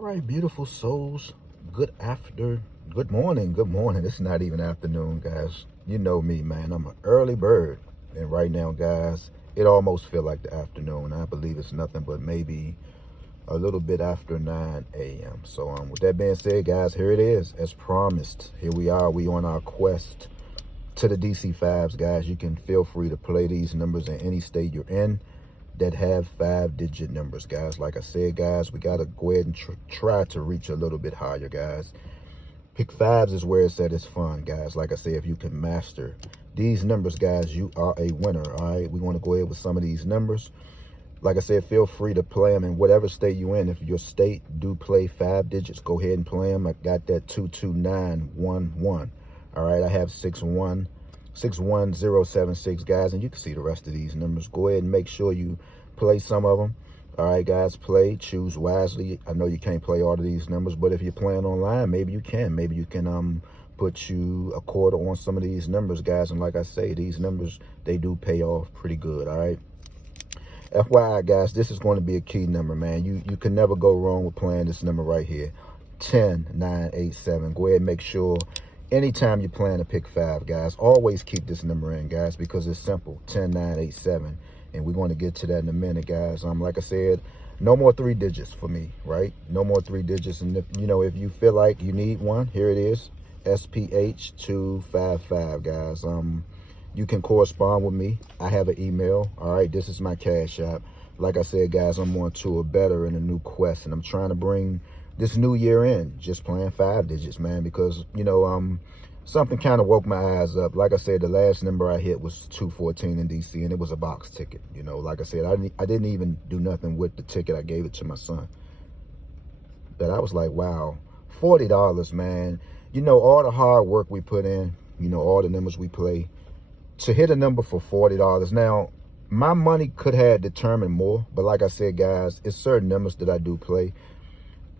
right, beautiful souls. Good morning. Good morning. It's not even afternoon, guys. You know me, man. I'm an early bird. And right now, guys, it almost feel like the afternoon. I believe it's nothing but maybe a little bit after 9 a.m. So with that being said, guys, here it is. As promised, here we are. We on our quest to the DC fives, guys. You can feel free to play these numbers in any state you're in that have 5-digit numbers, guys. Like I said, guys, we got to go ahead and try to reach a little bit higher, guys. Pick fives is where it's at. It's fun, guys. Like I said, if you can master these numbers, guys, you are a winner. All right, we want to go ahead with some of these numbers. Like I said, feel free to play them in whatever state you're in. If your state do play 5 digits, go ahead and play them. I got that 22911. All right, I have 61076, guys, and you can see the rest of these numbers. Go ahead and make sure you play some of them. All right, guys, choose wisely. I know you can't play all of these numbers, but if you're playing online, maybe you can. Maybe you can put you a quarter on some of these numbers, guys. And like I say, these numbers, they do pay off pretty good. All right. FYI, guys, this is going to be a key number, man. You can never go wrong with playing this number right here, 10987. Go ahead and make sure anytime you're playing a pick five, guys, always keep this number in, guys, because it's simple, 10987. And we're going to get to that in a minute, guys. Like I said, no more 3 digits for me, right? No more 3 digits. And if you feel like you need one, here it is, SPH255, guys. You can correspond with me. I have an email. All right, this is my Cash App. Like I said, guys, I'm on to a better and a new quest, and I'm trying to bring this new year in just playing 5 digits, man, because something kind of woke my eyes up. Like I said, the last number I hit was 214 in DC, and it was a box ticket. Like I said, I didn't even do nothing with the ticket. I gave it to my son. But I was like, wow, $40, man. All the hard work we put in, all the numbers we play, to hit a number for $40. Now, my money could have determined more, but like I said, guys, it's certain numbers that I do play.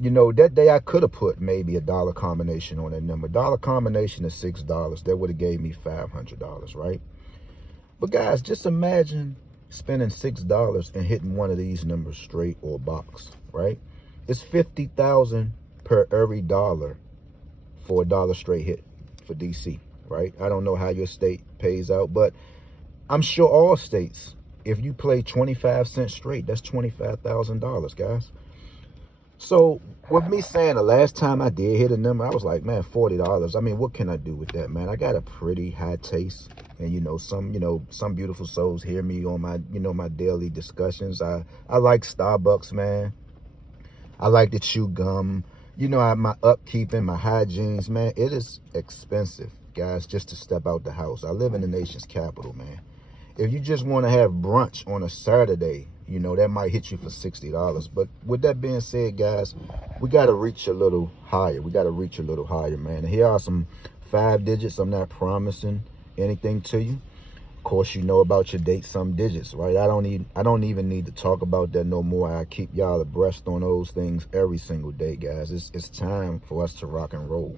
That day I could have put maybe a dollar combination on that number. Dollar combination is $6. That would have gave me $500, right? But guys, just imagine spending $6 and hitting one of these numbers straight or box, right? It's $50,000 per every dollar for a dollar straight hit for DC, right? I don't know how your state pays out, but I'm sure all states, if you play 25 cents straight, that's $25,000, guys. So with me saying the last time I did hit a number, I was like, man, $40. I mean, what can I do with that, man? I got a pretty high taste. And some beautiful souls hear me on my, my daily discussions. I like Starbucks, man. I like to chew gum. My upkeep and my hygienes, man, it is expensive, guys, just to step out the house. I live in the nation's capital, man. If you just want to have brunch on a Saturday, that might hit you for $60. But with that being said, guys, we got to reach a little higher. We got to reach a little higher, man. And here are some 5 digits. I'm not promising anything to you. Of course, about your date some digits, right? I don't even need to talk about that no more. I keep y'all abreast on those things every single day, guys. It's time for us to rock and roll.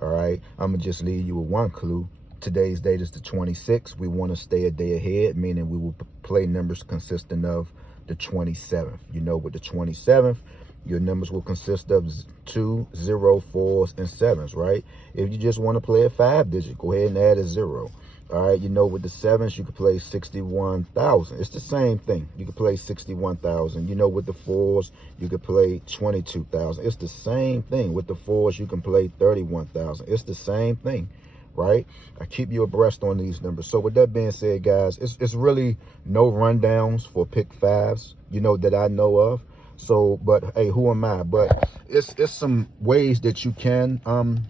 All right, I'm gonna just leave you with one clue. Today's date is the 26th. We want to stay a day ahead, meaning we will play numbers consisting of the 27th. With the 27th, your numbers will consist of 2, 0, 4s, and 7s, right? If you just want to play a 5 digit, go ahead and add a 0. All right, with the 7s, you can play 61,000. It's the same thing. You can play 61,000. With the 4s, you can play 22,000. It's the same thing. With the 4s, you can play 31,000. It's the same thing, right? I keep you abreast on these numbers. So with that being said, guys, it's really no rundowns for pick fives, that I know of. So, but hey, who am I? But it's some ways that you can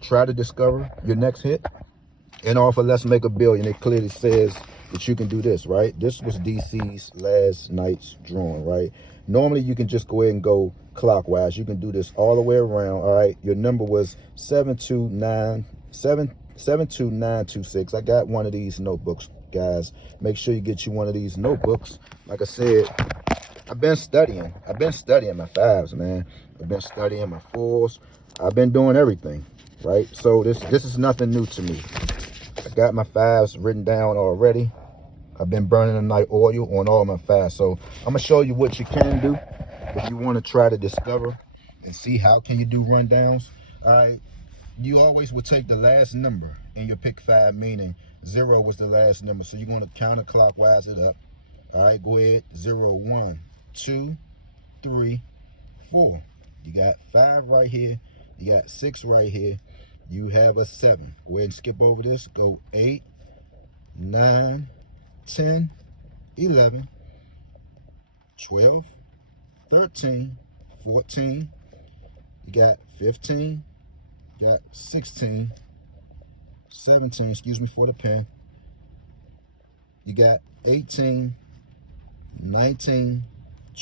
try to discover your next hit. And off of Let's Make a Billion, it clearly says that you can do this, right? This was DC's last night's drawing, right? Normally, you can just go ahead and go clockwise. You can do this all the way around, all right? Your number was 72926. I got one of these notebooks, guys. Make sure you get you one of these notebooks. Like I said, I've been studying my 5s, man. I've been studying my 4s. I've been doing everything, right? So this is nothing new to me. I got my 5s written down already. I've been burning the night oil on all my 5s. So I'm going to show you what you can do if you want to try to discover and see how can you do rundowns. All right, you always would take the last number in your pick 5, meaning 0 was the last number. So you're going to counterclockwise it up. All right, go ahead. 0, 1, 2, 3, 4. You got 5 right here. You got 6 right here. You have a 7. Go ahead and skip over this. Go 8, 9, 10, 11, 12, 13, 14. You got 15. You got 16, 17. Excuse me for the pen. You got 18, 19,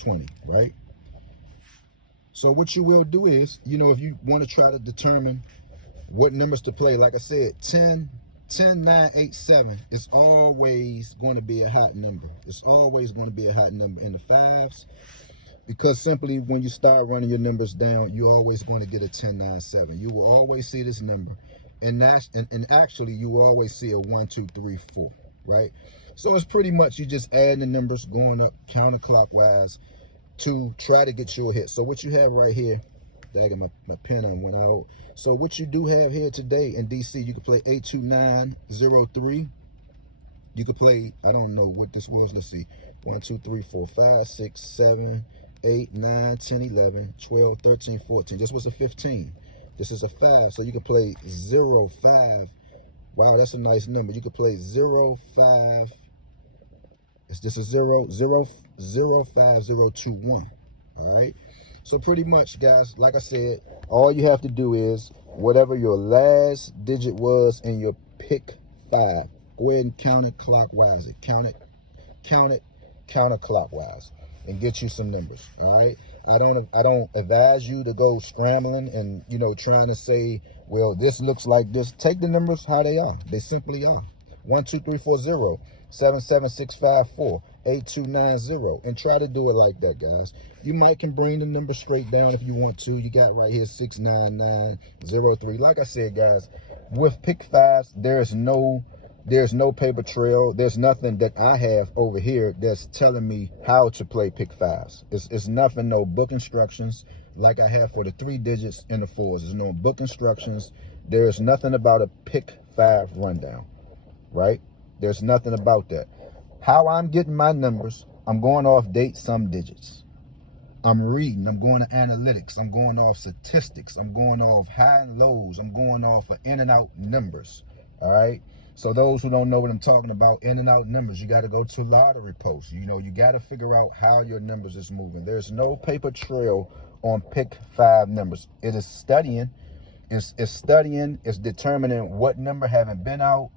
20, right? So what you will do is, if you want to try to determine what numbers to play, like I said, 10, 9, 8, 7 is always going to be a hot number. It's always going to be a hot number in the 5s, because simply when you start running your numbers down, you're always going to get a 10, 9, 7. You will always see this number. And actually, you will always see a 1, 2, 3, 4, right? So it's pretty much you just adding the numbers, going up counterclockwise to try to get you a hit. So what you have right here, dagging my pen on went out. So what you do have here today in DC, you can play 82903. You could play, I don't know what this was. Let's see. 1, 2, 3, 4, 5, 6, 7, 8, 9, 10, 11, 12, 13, 14. This was a 15. This is a 5. So you can play 0, 5. Wow, that's a nice number. You could play 0, 5. This is 0, 0, 0, 5, 0, 2, 1. All right. So pretty much, guys, like I said, all you have to do is whatever your last digit was in your pick 5, go ahead and count it clockwise. Count it counterclockwise, and get you some numbers. All right. I don't advise you to go scrambling and trying to say, well, this looks like this. Take the numbers how they are. They simply are. 1, 2, 3, 4, 0, 7, 7, 6, 5, 4, 8, 2, 9, 0, and try to do it like that, guys. You might can bring the number straight down if you want to. You got right here 6, 9, 9, 0, 3. Like I said, guys, with pick 5s, there's no paper trail. There's nothing that I have over here that's telling me how to play pick 5s. It's nothing, no book instructions like I have for the 3 digits and the 4s. There's no book instructions. There's nothing about a pick 5 rundown, right? There's nothing about that. How I'm getting my numbers, I'm going off date some digits. I'm reading, I'm going to analytics, I'm going off statistics, I'm going off high and lows, I'm going off of in and out numbers. All right. So those who don't know what I'm talking about, in and out numbers, you got to go to lottery posts. You got to figure out how your numbers is moving. There's no paper trail on pick 5 numbers. It is studying. It's studying. It's determining what number haven't been out.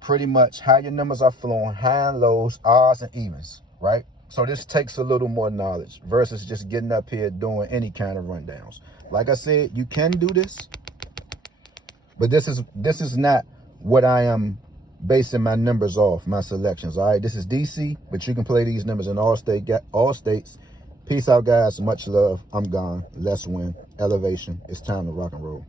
Pretty much how your numbers are flowing, high and lows, odds and evens, right? So this takes a little more knowledge versus just getting up here doing any kind of rundowns. Like I said, you can do this, but this is not what I am basing my numbers off, my selections. All right, this is DC, but you can play these numbers in all states. Peace out, guys. Much love. I'm gone. Let's win. Elevation. It's time to rock and roll.